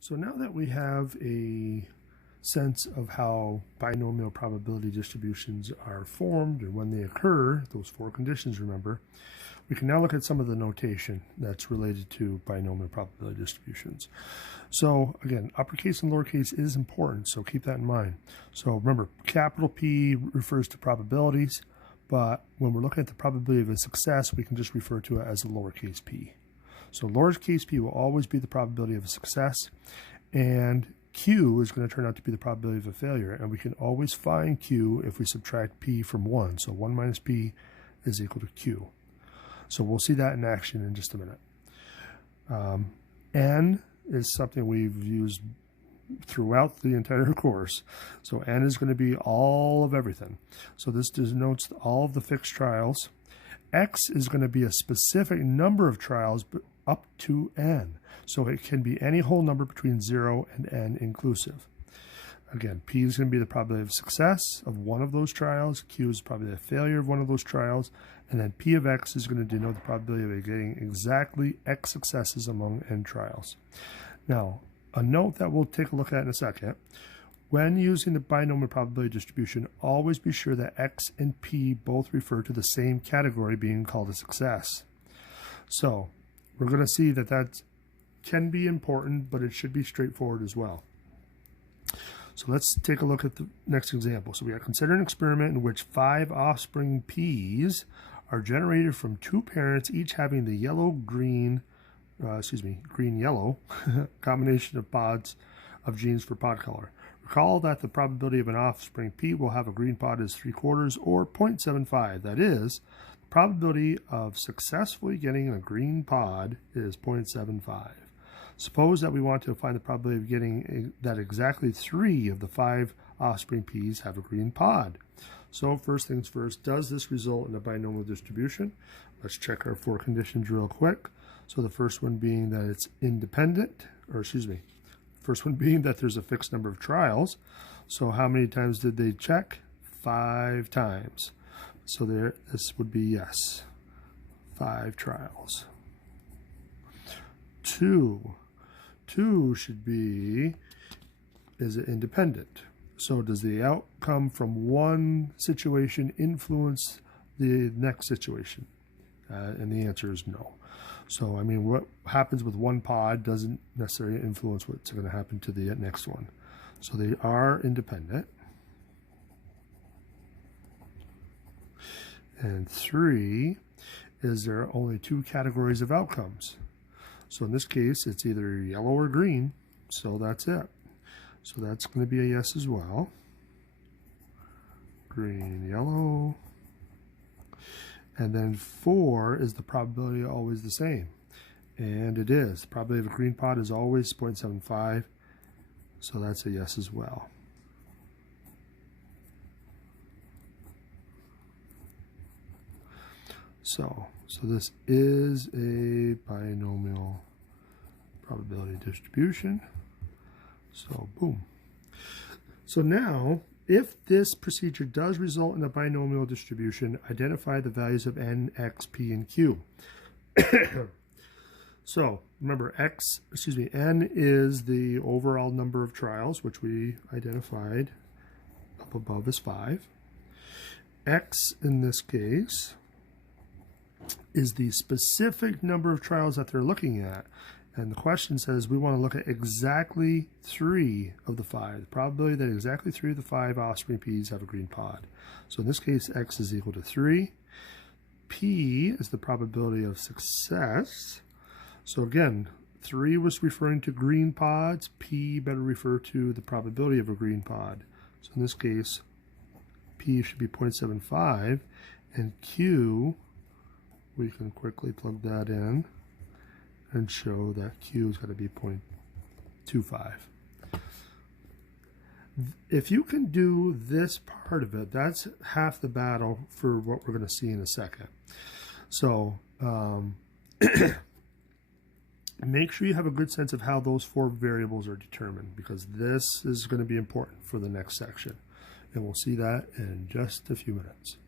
So now that we have a sense of how binomial probability distributions are formed and when they occur, those four conditions, remember, we can now look at some of the notation that's related to binomial probability distributions. So again, uppercase and lowercase is important, so keep that in mind. So remember, capital P refers to probabilities, but when we're looking at the probability of a success, we can just refer to it as a lowercase p. So lowercase p will always be the probability of a success, and Q is going to turn out to be the probability of a failure, and we can always find Q if we subtract P from 1. So 1 minus P is equal to Q. So we'll see that in action in just a minute. N is something we've used throughout the entire course. So N is going to be all of everything. So this denotes all of the fixed trials. X is going to be a specific number of trials, but up to N. So it can be any whole number between 0 and N inclusive. Again, P is going to be the probability of success of one of those trials. Q is probably the failure of one of those trials. And then P of X is going to denote the probability of getting exactly X successes among N trials. Now, a note that we'll take a look at in a second. When using the binomial probability distribution, always be sure that X and P both refer to the same category being called a success. So we're going to see that that can be important, but it should be straightforward as well. So let's take a look at the next example. So we got consider an experiment in which 5 offspring P's are generated from 2 parents, each having the green-yellow combination of pods of genes for pod color. Recall that the probability of an offspring P will have a green pod is 3/4 or 0.75. That is, the probability of successfully getting a green pod is 0.75. Suppose that we want to find the probability of getting that exactly 3 of the 5 offspring P's have a green pod. So first things first, does this result in a binomial distribution? Let's check our 4 conditions real quick. So the first one being that it's independent, first one being that there's a fixed number of trials. So how many times did they check? 5 times. So this would be yes, 5 trials. 2 should be, is it independent? So does the outcome from one situation influence the next situation? And the answer is no. So, I mean, what happens with one pod doesn't necessarily influence what's going to happen to the next one. So they are independent. And 3, is there only 2 categories of outcomes? So in this case, it's either yellow or green, so that's it. So that's going to be a yes as well. Green, yellow. And then 4, is the probability always the same? And it is. The probability of a green pod is always 0.75, so that's a yes as well. So this is a binomial probability distribution. So boom. So now, if this procedure does result in a binomial distribution, identify the values of N, X, P, and Q. So remember, N is the overall number of trials, which we identified up above as 5. X in this case is the specific number of trials that they're looking at. And the question says we want to look at exactly 3 of the 5. The probability that exactly 3 of the 5 offspring P's have a green pod. So in this case, X is equal to 3. P is the probability of success. So again, 3 was referring to green pods. P better refer to the probability of a green pod. So in this case, P should be 0.75. And Q, we can quickly plug that in and show that Q is going to be 0.25. If you can do this part of it, that's half the battle for what we're going to see in a second. So make sure you have a good sense of how those 4 variables are determined, because this is going to be important for the next section. And we'll see that in just a few minutes.